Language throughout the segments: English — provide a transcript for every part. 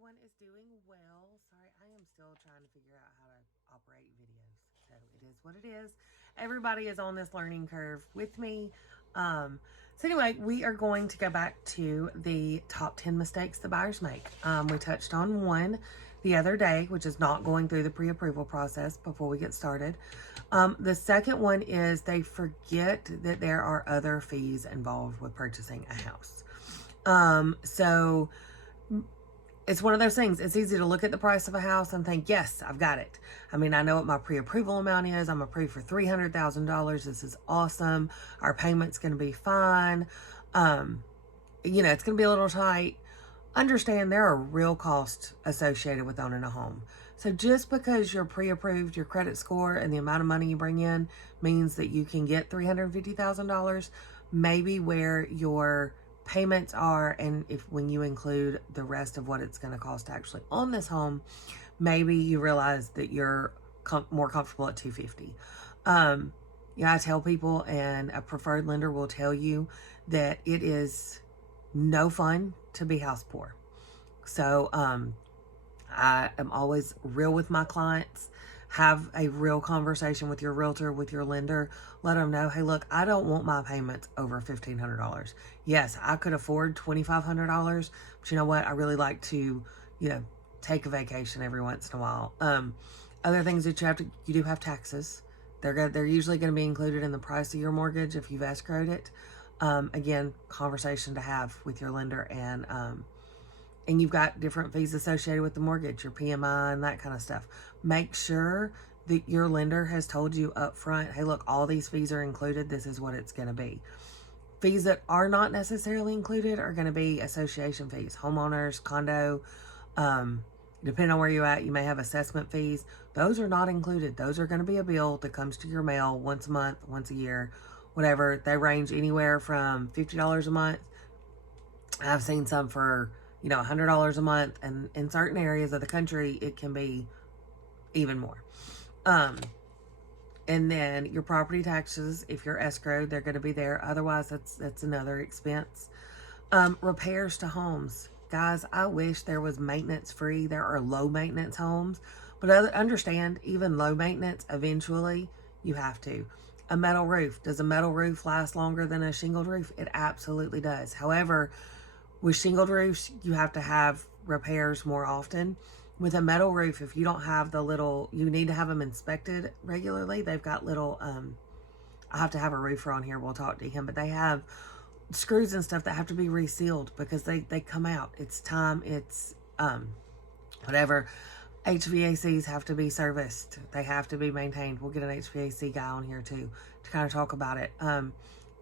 everyone is doing well. Sorry, I am still trying to figure out how to operate videos. So it is what it is. Everybody is on this learning curve with me. So anyway, we are going to go back to the top 10 mistakes that buyers make. We touched on one the other day, which is not going through the pre-approval process before we get started. The second one is they forget that there are other fees involved with purchasing a house. So it's one of those things. It's easy to look at the price of a house and think, yes, I've got it. I mean, I know what my pre-approval amount is. I'm approved for $300,000. This is awesome. Our payment's going to be fine. It's going to be a little tight. Understand there are real costs associated with owning a home. So just because you're pre-approved, your credit score and the amount of money you bring in means that you can get $350,000, maybe where your payments are, and when you include the rest of what it's going to cost to actually own this home, maybe you realize that you're more comfortable at $250,000. I tell people, and a preferred lender will tell you, that it is no fun to be house poor. So I am always real with my clients. Have a real conversation with your realtor, with your lender. Let them know, hey, look, I don't want my payments over $1,500. Yes, I could afford $2,500, but you know what? I really like to, take a vacation every once in a while. Other things that you do have taxes. They're usually going to be included in the price of your mortgage if you've escrowed it. Again, conversation to have with your lender, and you've got different fees associated with the mortgage, your PMI and that kind of stuff. Make sure that your lender has told you up front, hey, look, all these fees are included. This is what it's going to be. Fees that are not necessarily included are going to be association fees, homeowners, condo, depending on where you're at, you may have assessment fees. Those are not included. Those are going to be a bill that comes to your mail once a month, once a year, whatever. They range anywhere from $50 a month. I've seen some for $100 a month, and in certain areas of the country, it can be even more. And then your property taxes, if you're escrowed, they're going to be there. Otherwise, that's another expense. Repairs to homes. Guys, I wish there was maintenance free. There are low maintenance homes, but understand, even low maintenance, eventually you have to. A metal roof. Does a metal roof last longer than a shingled roof? It absolutely does. However, with shingled roofs, you have to have repairs more often. With a metal roof, if you don't have you need to have them inspected regularly. They've got I have to have a roofer on here. We'll talk to him, but they have screws and stuff that have to be resealed because they come out. It's time. It's whatever. HVACs have to be serviced. They have to be maintained. We'll get an HVAC guy on here too to kind of talk about it.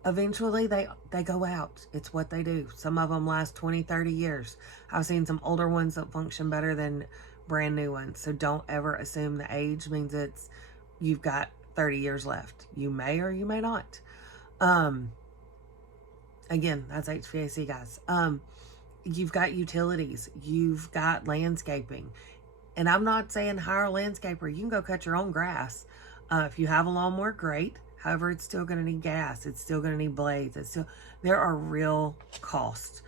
Eventually they go out. It's what they do. Some of them last 20, 30 years. I've seen some older ones that function better than brand new ones. So don't ever assume the age means you've got 30 years left. You may or you may not. Again, that's HVAC guys. You've got utilities. You've got landscaping. And I'm not saying hire a landscaper. You can go cut your own grass. If you have a lawnmower, great. However, it's still going to need gas. It's still going to need blades. There are real costs.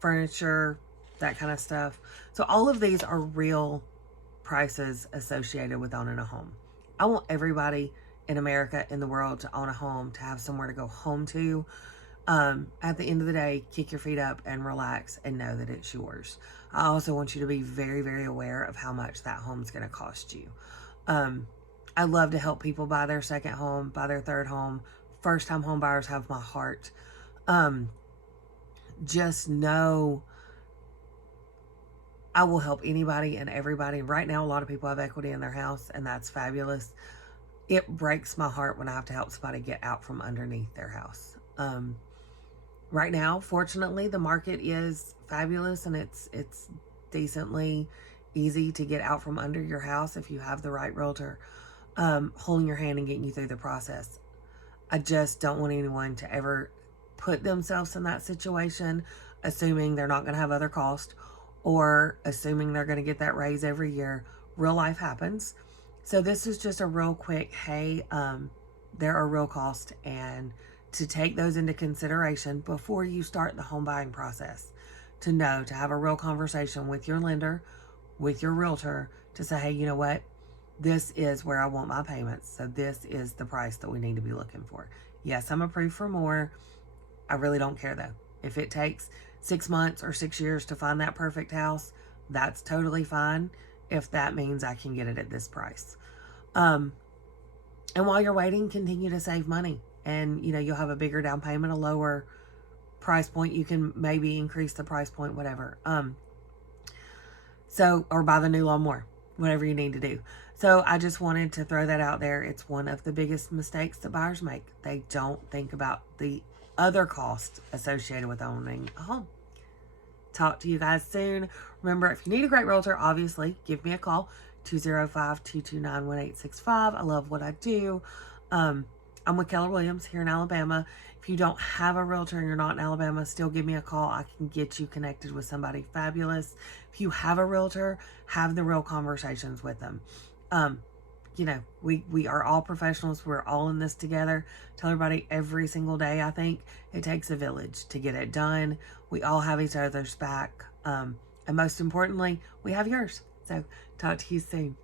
Furniture, that kind of stuff. So all of these are real prices associated with owning a home. I want everybody in America, in the world, to own a home, to have somewhere to go home to. At the end of the day, kick your feet up and relax and know that it's yours. I also want you to be very, very aware of how much that home's going to cost you. I love to help people buy their second home, buy their third home. First-time home buyers have my heart. Just know I will help anybody and everybody. Right now, a lot of people have equity in their house, and that's fabulous. It breaks my heart when I have to help somebody get out from underneath their house. Right now, fortunately, the market is fabulous, and it's decently easy to get out from under your house if you have the right realtor holding your hand and getting you through the process. I just don't want anyone to ever put themselves in that situation, assuming they're not going to have other costs or assuming they're going to get that raise every year. Real life happens. So this is just a real quick, hey, there are real costs, and to take those into consideration before you start the home buying process. to know, to have a real conversation with your lender, with your realtor, to say, hey, you know what? This is where I want my payments. So this is the price that we need to be looking for. Yes, I'm approved for more. I really don't care though. If it takes 6 months or 6 years to find that perfect house, that's totally fine. If that means I can get it at this price. And while you're waiting, continue to save money. And, you know, you'll have a bigger down payment, a lower price point. You can maybe increase the price point, whatever. Or buy the new lawnmower, whatever you need to do. So I just wanted to throw that out there. It's one of the biggest mistakes that buyers make. They don't think about the other costs associated with owning a home. Talk to you guys soon. Remember, if you need a great realtor, obviously, give me a call, 205-229-1865. I love what I do. I'm with Keller Williams here in Alabama. If you don't have a realtor and you're not in Alabama, still give me a call. I can get you connected with somebody fabulous. If you have a realtor, have the real conversations with them. You know, we are all professionals. We're all in this together. Tell everybody every single day, I think it takes a village to get it done. We all have each other's back. And most importantly, we have yours. So talk to you soon.